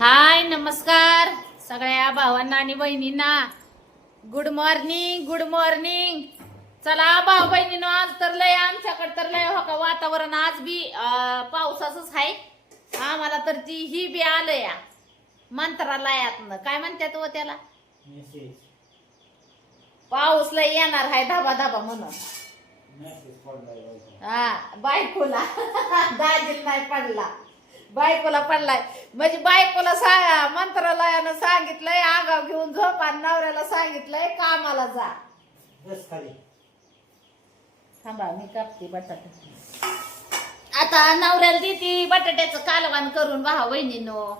हाय नमस्कार. सगळ्या भावांना आणि बहिणींना. गुड मॉर्निंग गुड मॉर्निंग चला भाऊ बहिणीनं आज तर लय आमच्याकडे तर लय हो का वातावरण आज बी पावसाचंच आहे आम्हाला तर ती ही बी आलं या मंत्रालयातनं काय म्हणतात व त्याला? मेसेज पाऊस लय येणार आहे धाबा धाबा म्हणून. हा बायकोला. दाजील नाही पडला. बायकोला पडलाय. म्हणजे बायकोला सा मंत्रालयानं सांगितलंय आगाव घेऊन झोप आणि नवऱ्याला सांगितलंय कामाला जा. बस खाली. थांबा मी कापते बटाटा. आता नवऱ्याला देते बटाट्याचं कालवान करून भावा बहिणीनो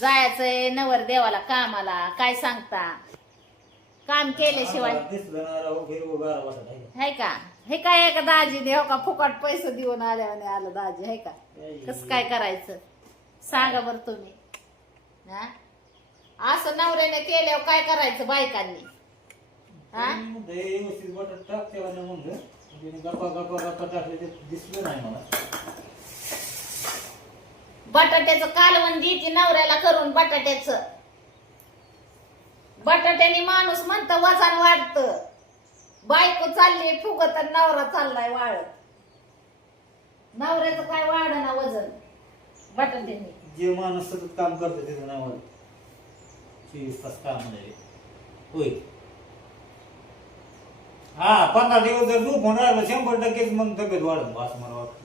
जायचंय नवर देवाला कामाला काय सांगता? काम केल्याशिवाय दिसलं ना राव, हिरवं गार वाटत आहे. है का? हे काय आहे का दाजी हो का फुकट पैसे देऊन आल्याने आलं दाजी है का? कस काय करायचं? सांगा बरं तुम्ही. हा? असं नवऱ्याने केल्यावर काय करायचं बायकांनी? हा? मी म्हणतो, व्यवस्थित बटाट टाक तेव्हा नाही म्हणलं. म्हणजे गप्पा गप्पा गप्पा टाकले ते दिसलं नाही मला. बटाट्याचं कालवण देते नवऱ्याला करून बटाट्याचं. बटाट्याने माणूस म्हणत वजन वाढत. बायको चालली फुगत आणि नवरा चाललाय वाळत. नवऱ्याचं काय वाढ ना वजन बटाट्याने जे माणूस सतत काम करतो त्याचं नाव. चोवीस तास काम नाही. होय. हा पंधरा दिवस जर झोपून राहिलं शंभर टक्केच मग तब्येत वाढत असं मला वाटतं.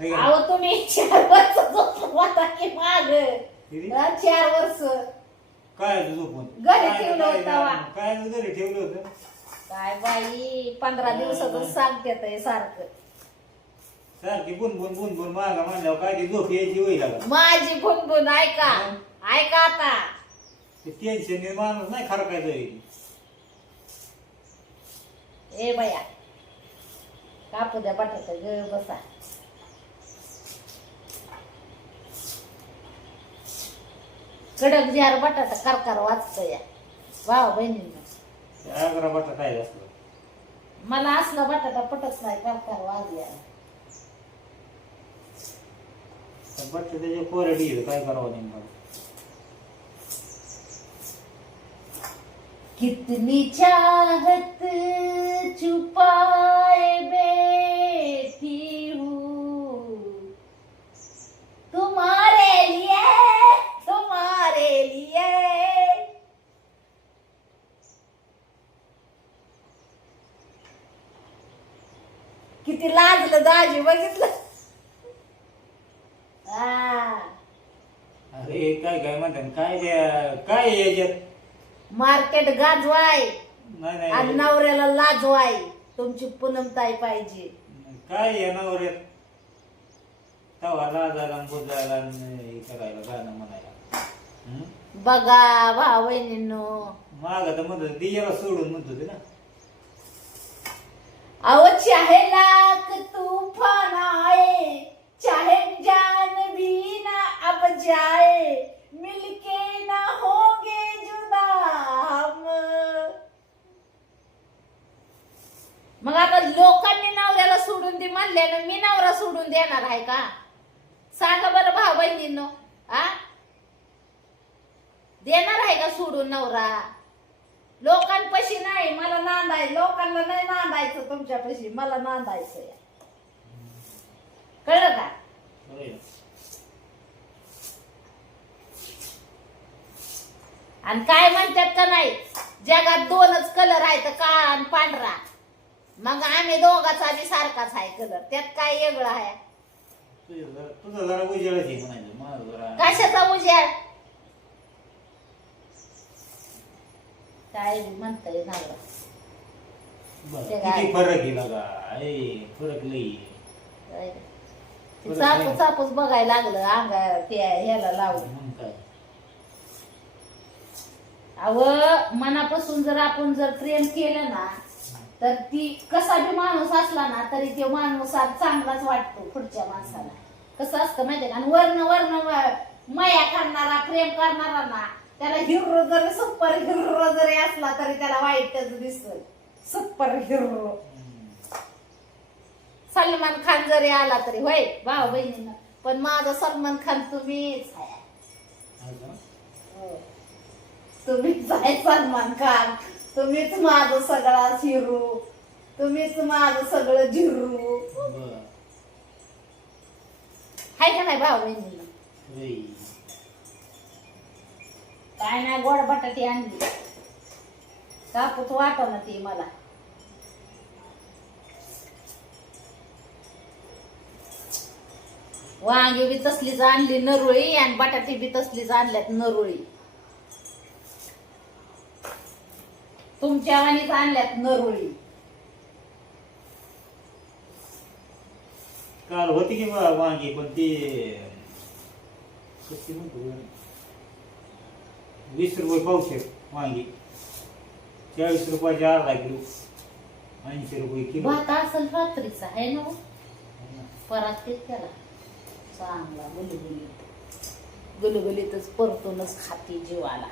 का? अहो तुम्ही चार वर्ष झोपून होता की माग? किती? चार वर्ष. काय होतं झोपून? घरी काय- ठेवलं काय- होतं. काय घरी ठेवलं होतं? काय बाई पंधरा दिवसातच सांगते हे सारखं. सारखी बुन बुन बुन बुन मागा म्हणल्यावर काय ती झोप यायची वय लागत माझी भुनभुन ऐका ऐका आता. ते टेन्शन माणूस नाही खरं काय जाईल ए बया कापू द्या बटाटा ग बसा. कडक जार बटाटा करकार वाचत या वाव बहिणींना. अकरा बटा काय असलं मला असला बटाटा पटत नाही वाजल्या बट त्याच्या कोरडी आहे, काय करावं नेमकं? कितनी चाहत छुपाए बैठी दाजी बघितलं. अरे काय काय म्हणतात काय हे- काय हे याच्यात? मार्केट गाजवाय. नाही आणि नाही. नवऱ्याला लाजवाय. तुमची पूनमताई पाहिजे. काय या नवऱ्यात? तवा लाजायला आणि बुजायला आणि हे करायला गाणं म्हणायला. हं? बघा भाऊ बहिणींनो माग तर म्हणतो दियाला सोडून म्हणतो ते ना. अहो चाहे लाख तूफान आए चाहे जान भी ना अब जाए मिलके ना होंगे जुदा हम। मग आता लोकांनी नवऱ्याला सोडून दे म्हणल्यानं मी नवरा सोडून देणार आहे का? सांगा बरं भाऊ बहिणींनो आ? देणार आहे का सोडून नवरा? लोकांपाशी नाही मला नांदाय लोकांना नाही नांदायचं तुमच्यापाशी मला नांदायचं कळलं का. आणि काय म्हणतात का नाही जगात दोनच कलर आहेत काळा आणि पांढरा. मग आम्ही दोघाचा बी सारखाच आहे कलर त्यात काय वेगळं आहे? तुझं जरा म्हणायचं. कशाचा उजेड? काय म्हणतंय नवरा बरं, ते काय? किती फरक आहे लगा ए फरक लई आहे. ते चापूस चापूस बघायला लागलं अंगा त्या ह्याला लावून. मग काय अव मनापासून जर आपण जर प्रेम केलं ना तर ती कसा बी माणूस असला ना तरी तो माणूस आज चांगलाच वाटतो पुढच्या माणसाला. कसं असतं माहितीये का? आणि वर्ण वर्ण व- माया करणारा प्रेम करणारा ना त्याला हिरो जरी सुपर हिरो जरी असला तरी त्याला वाईट त्याच दिसत सुपर हिरो. सलमान खान जरी आला तरी होय भाऊ बहिणीनं पण माझा सलमान खान तुम्हीच आहे? हो. तुम्हीच आहे सलमान खान तुम्हीच माझं सगळा हिरू तुम्हीच माझं सगळं झिरू. हाय का नाही भाऊ बहिणीला होय. काय नाही गोड बटाटी आणली. कापूच वाटना ती मला. वांगी बी तसलीच आणली नरुळी आणि बटाटी बी तसलीच आणल्यात नरुळी. तुमच्या वाणीच आणल्यात नरुळी. काल होती की वांगी पण ती म्हणतो वीस रुपये पावशेर वांगी. चाळीस रुपयाचे अर्धा किलो. ऐंशी रुपये किलो. भात असेल रात्रीचा आहे ना? परात ते त्याला चांगला गुलगुलीत. गुलगुलीतच परतूनच खाती जीवाला.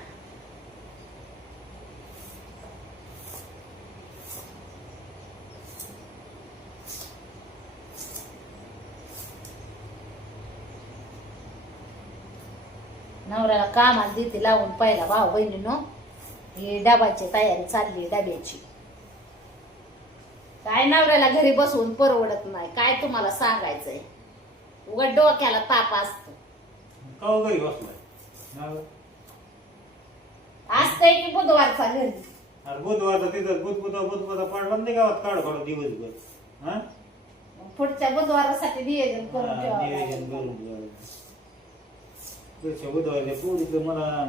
नवऱ्याला कामाला देते लावून पहिला भाऊ बहिणीनो. ही डबाची तयारी चालली डब्याची. काय नवऱ्याला घरी बसवून परवडत नाही काय तुम्हाला सांगायचंय? उघड डोक्याला ताप असतो? असतंय की बुधवारचा घरी? बुधवारचा तिथं बुधबुधा बुधबुधा पडला नाही गावात काढ काढ दिवसभर पुढच्या बुधवारासाठी नियोजन करून हा, ठेवावं नियोजन लागेल. करून पोरीचं मला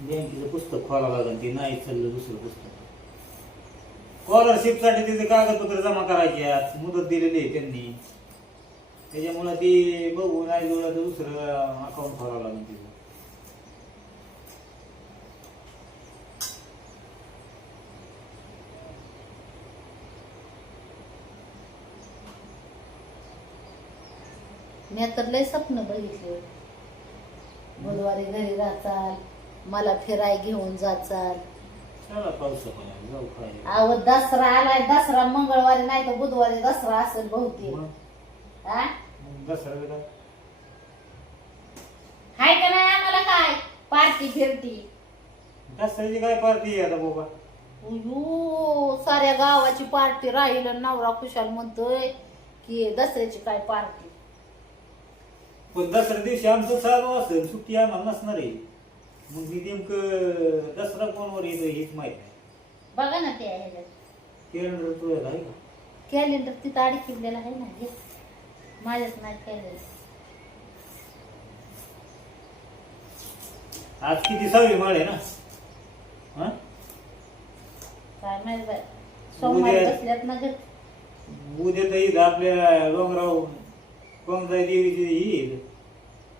बँकेचं पुस्तक खोला लागेल ते नाही चाललं दुसरं पुस्तक स्कॉलरशिपसाठी तिथे कागदपत्र जमा करायचे आहेत मुदत दिलेली आहे त्यांनी त्याच्यामुळं ती बघू नाही जुळलं तर दुसरं अकाउंट खोलावं लागेल तिथं मी तर लय स्वप्न बघितले. बुधवारी घरी राहचाल मला फिराय घेऊन जाचाल. चला पाऊस पण जाऊ काय अहो दसरा आलाय दसरा मंगळवारी नाही तर बुधवारी दसरा असेल बहुतेक. मग? हा मग दसरा वेळा हाय का नाही आम्हाला काय? पार्टी फिरती. दसऱ्याची काय पार्टी आहे आता बाबा? उयू, साऱ्या गावाची पार्टी राहील आणि नवरा खुशाल म्हणतोय की दसऱ्याची काय पार्टी? पण दसऱ्या दिवशी आमचं चालू असेल सुट्टी आम्हाला नसणार आहे. मग मी नेमकं दसरा कोणवर येतो हेच माहीत नाही. बघा ना ते ह्याच्यात कॅलेंडर तुझ्यात आहे का? कॅलेंडर तिथं अडकिवलेलं आहे ना हे. माझ्याच नाही कॅलेंडर आज किती सहावी माळ आहे ना? हा? काय माहीत बाय सोमवारी उद्या- बसल्यात ना घरी उद्या तर ईद आपल्या डोंगराव कोणताही देवीची ही ईद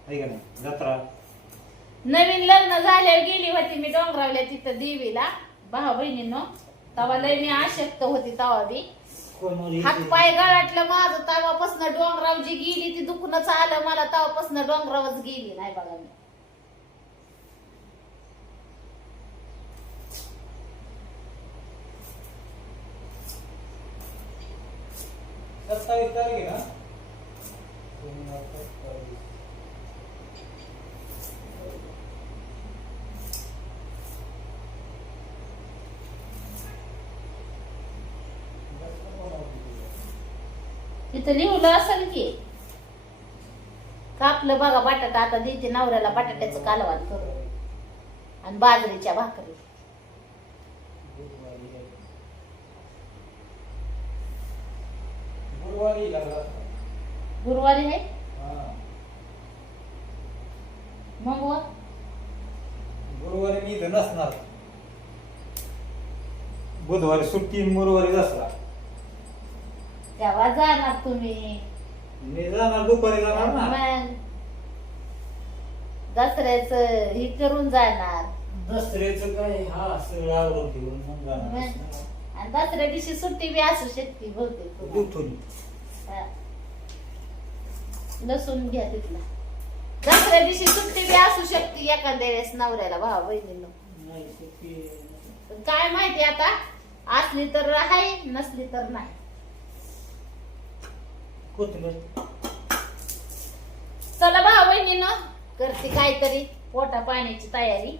आहे का नाही? जत्रा. नवीन लग्न झाल्यावर गेली होती मी डोंगरावल्या तिथं देवीला. भाऊ बहिणीनो तवा लय मी आशक्त होती तवा बी. हात? पाय गळाटलं माझं तवापासून डोंगराव जी गेली ती दुखणंच आलं मला तवापासून डोंगरावच गेली नाही बघा मी. सत्तावीस तारीख आहे ना? तिथं लिहिलं असेल की कापलं बघा बटाटा आता देते नवऱ्याला बटाट्याचं कालवान करून. आणि बाजरीच्या भाकरी. गुरुवारी आहे? हा. मग? गुरुवारी मी इथं नसणार. बुधवारी सुट्टी गुरुवारी दसरा. तेव्हा जाणार तुम्ही? मी जाणार दुपारी जाणार ना. मग दसऱ्याच हे करून जाणार. दसऱ्याचं काय? हा सगळं आवरून ठेवून मग जाणार मग. आणि दसऱ्या दिवशी सुट्टी बी असू शकते बहुतेक हा. लसूण घ्या तिथला. दसऱ्या दिवशी सुट्टी बी असू शकते एखाद्या वेळेस नवऱ्याला भावा बहिणीनं नाही सुट्टी पण काय माहिती आता? असली तर आहे नसली तर नाही. कोथिंबीर. बहिणीनं करते काहीतरी पोटा पाण्याची तयारी.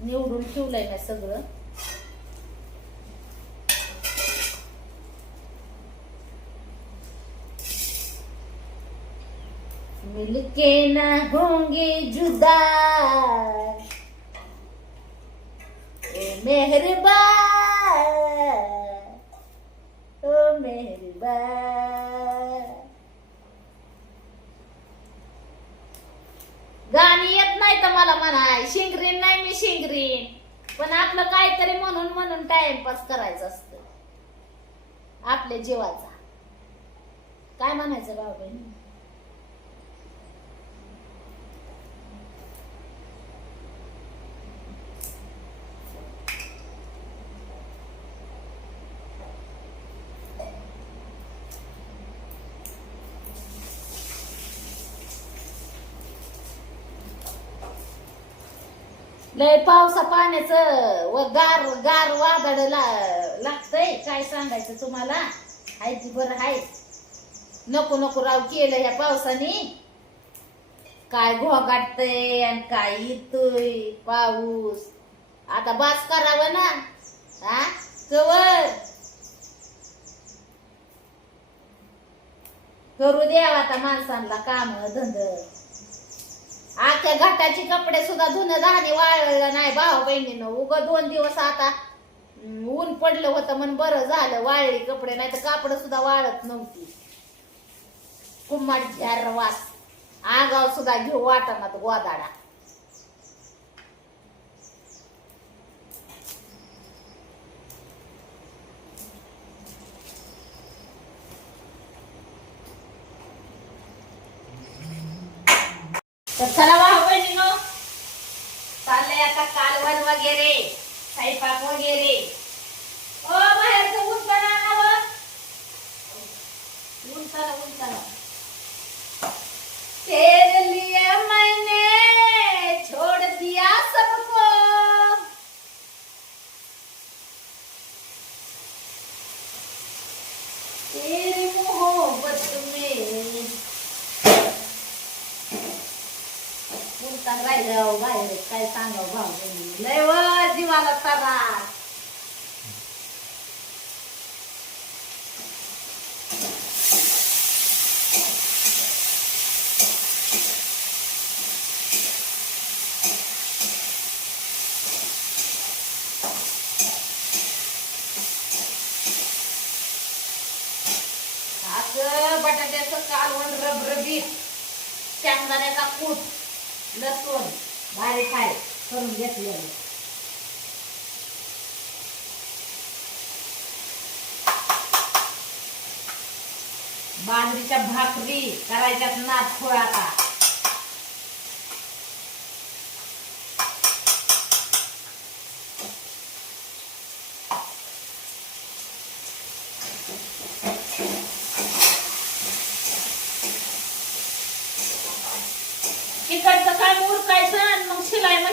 निवडून ठेवलंय मी सगळं. मिलके ना होंगे जुदा। मेहरबान। गाणी येत नाही तर मला म्हणाय. शिंगरीन नाही मी शिंगरीन. पण आपलं काहीतरी म्हणून म्हणून टाइमपास करायचं असतं. आपल्या जीवाचा. काय म्हणायचं बाबा लय पावसा पाण्याचं व गार गार वादळ ला- लागतंय. काय सांगायचं तुम्हाला? हायची बरं हाय? नको नको राव केलं ह्या पावसाने. काय घोगाटतय आणि काय येतोय पाऊस. आता बास करावं ना. हा? कवर करू द्यावा आता माणसांना काम धंद. आख्या घाटाची कपडे सुद्धा धुणं धाणे वाळलं नाही. भाऊ बहिणीनं उग दोन दिवस आता ऊन पडलं होतं म्हणून बरं झालं. वाळली कपडे नाही तर कापड सुद्धा वाळत नव्हती. कुम्माट झार वास. आगाव सुद्धा घेऊ वाटणात गोदाडा. तर चला भाऊ बहिणीनो चाललंय आता कालवण वगैरे स्वयंपाक वगैरे ओ बाहेरचं ऊन पण आणावं ऊन चला ऊन चला तेरे लिए मैंने छोड़ दिया सबको तेरी मोहब्बत में मुलतान राहिलं बाहेर काय सांगावं भाऊ बहिणी लय व जीवाला त्रास असं बटाट्याचं कालवण रबरबीत शेंगदाण्याचा कूट लसूण बारीक आहे करून घेतलेलं. बाजरीच्या भाकरी करायच्यात नाथ आता तिकडचं काम उरकायचं आणि मग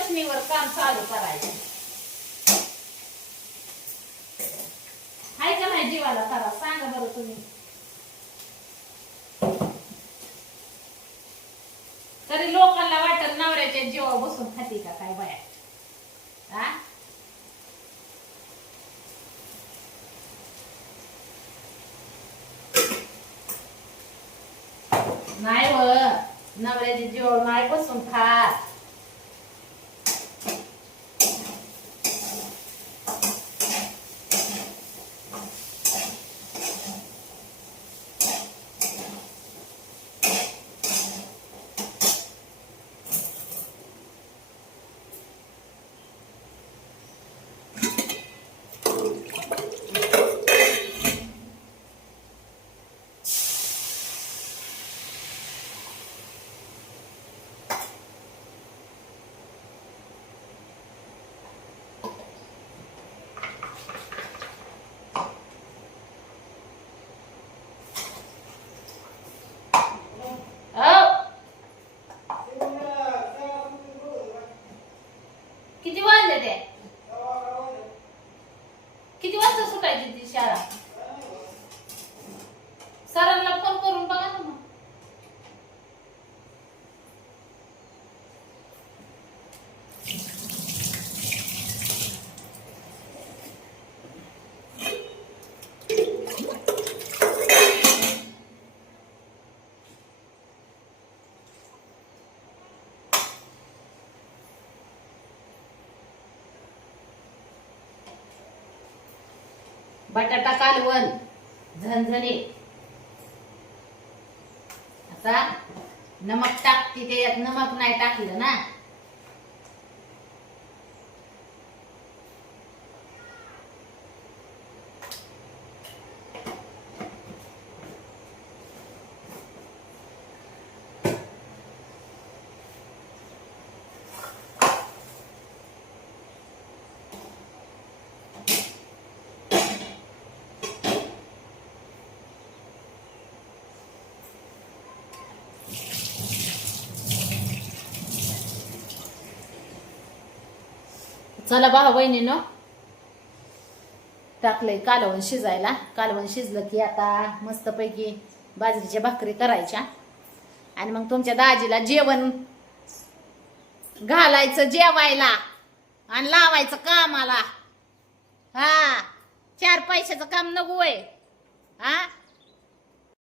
चटणीवर काम चालू करायचं. हाय का नाही जीवाला करा सांगा बरं तुम्ही. तरी लोकांना वाटत नवऱ्याच्या जीवा बसून खाती का काय बाया? हा नाही व नवऱ्याची जीव नाही बसून खात. बटाटा कालवण झणझणी आता नमक टाकते त्याच्यात नमक नाही टाकलं ना. चला भाऊ बहिणीनं टाकलंय कालवण शिजायला. कालवण शिजलं की आता मस्तपैकी बाजरीच्या भाकरी करायच्या. आणि मग तुमच्या दाजीला जेवण घालायचं जेवायला आणि लावायचं कामाला. हा चार पैशाचं काम नको आहे हा?